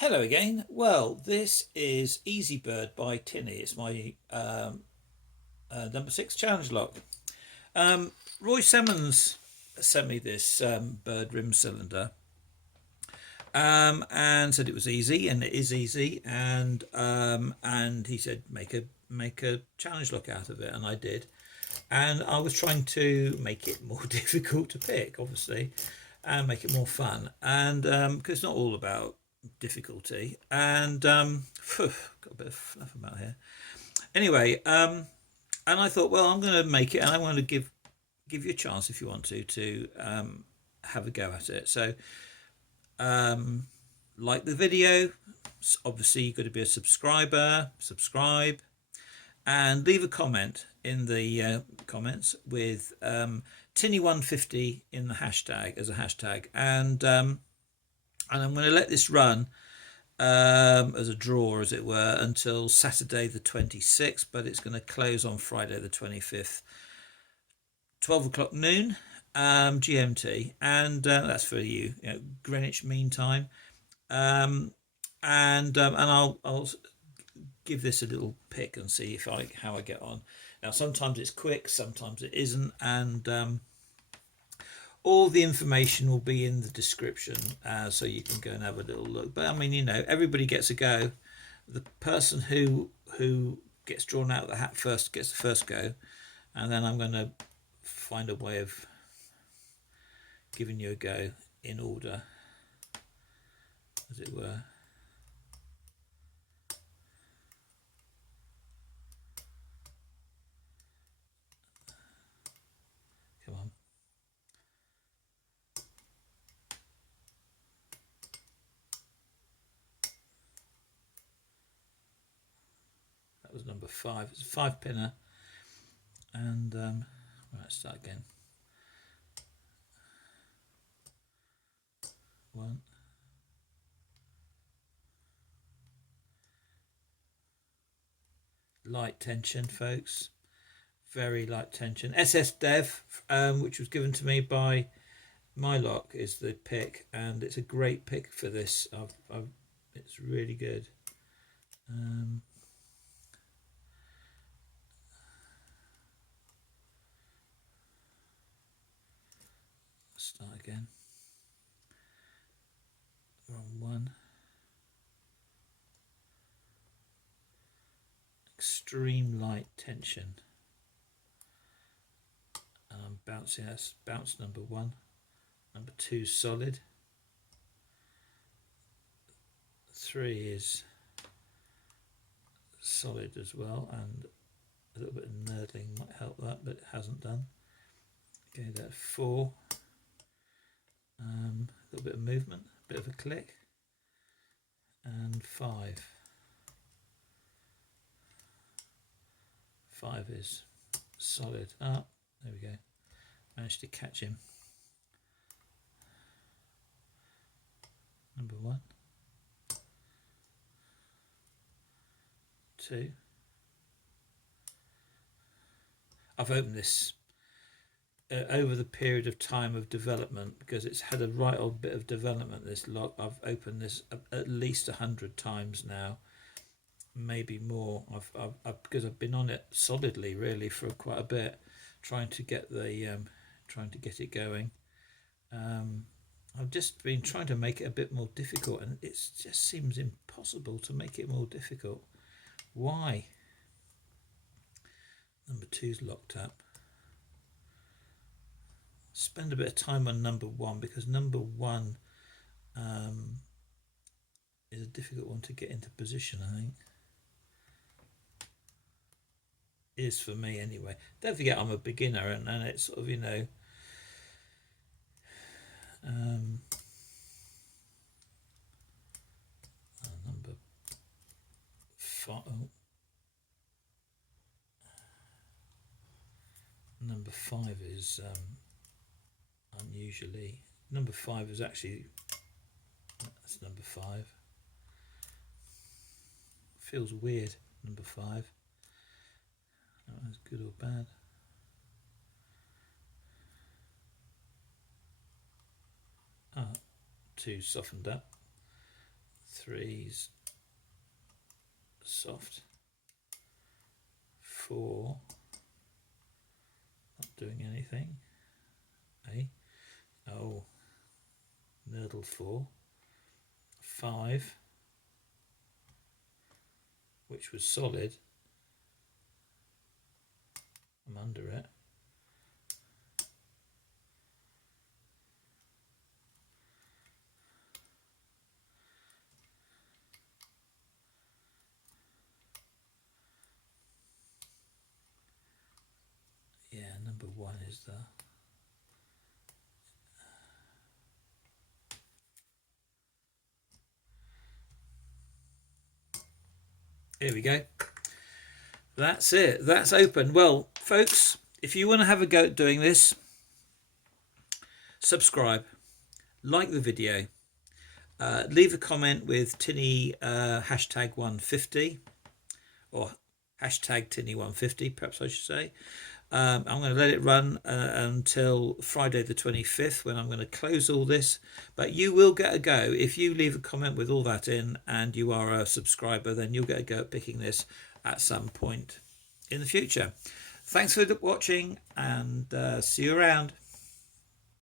Hello again. Well, this is Easy Bird by Tinny. It's my number six challenge lock. Roy Simmons sent me this bird rim cylinder and said it was easy, and it is easy. And he said make a challenge lock out of it, and I did. And I was trying to make it more difficult to pick, obviously, and make it more fun. And because it's not all about difficulty. And got a bit of fluff about here. Anyway, and I thought, well, I'm going to make it, and I want to give you a chance if you want to have a go at it. So, like the video. Obviously, you've got to be a subscriber. Subscribe and leave a comment in the comments with Tinny150 in the hashtag as a hashtag, and I'm going to let this run as a draw, as it were, until Saturday the 26th, but it's going to close on Friday the 25th, 12 o'clock noon GMT, and that's for you, Greenwich Mean Time. And I'll give this a little pick and see if how I get on. Now, sometimes it's quick, sometimes it isn't, and all the information will be in the description, so you can go and have a little look. But I mean, everybody gets a go. The person who gets drawn out of the hat first gets the first go, and then I'm going to find a way of giving you a go in order, as it were. Come on. That was number 5. It's a 5-pinner. And right, start again. 1. Light tension, folks. Very light tension. SS Dev, which was given to me by my lock, is the pick, and it's a great pick for this. It's really good. Start again. Wrong one. Extreme light tension. And I'm bouncing. That's bounce number 1. Number 2 solid. 3 is solid as well, and a little bit of nurdling might help that, but it hasn't done. Okay, that's 4. A little bit of movement, a bit of a click, and 5. 5 is solid. Ah, there we go. Managed to catch him. Number 1. 2. I've opened this over the period of time of development, because it's had a right old bit of development, this lock. I've opened this at least 100 times now, maybe more. Because I've been on it solidly really for quite a bit, trying to get it going. I've just been trying to make it a bit more difficult, and it just seems impossible to make it more difficult. Why? Number 2's locked up. Spend a bit of time on number 1, because number 1 is a difficult one to get into position, I think. It is for me anyway. Don't forget I'm a beginner, and it's sort of, number 5. Number 5 is unusually. Number 5 is actually, that's number 5. Feels weird, number 5. Not as good or bad. Ah, 2 softened up. 3's soft, 4 not doing anything, oh, nurdle 4, 5 which was solid, I'm under it, yeah, number 1 is the here we go. That's it. That's open. Well, folks, if you want to have a go at doing this, subscribe, like the video, leave a comment with Tinny hashtag 150 or hashtag Tinny 150, perhaps I should say. I'm going to let it run until Friday the 25th, when I'm going to close all this, but you will get a go. If you leave a comment with all that in and you are a subscriber, then you'll get a go at picking this at some point in the future. Thanks for watching, and see you around.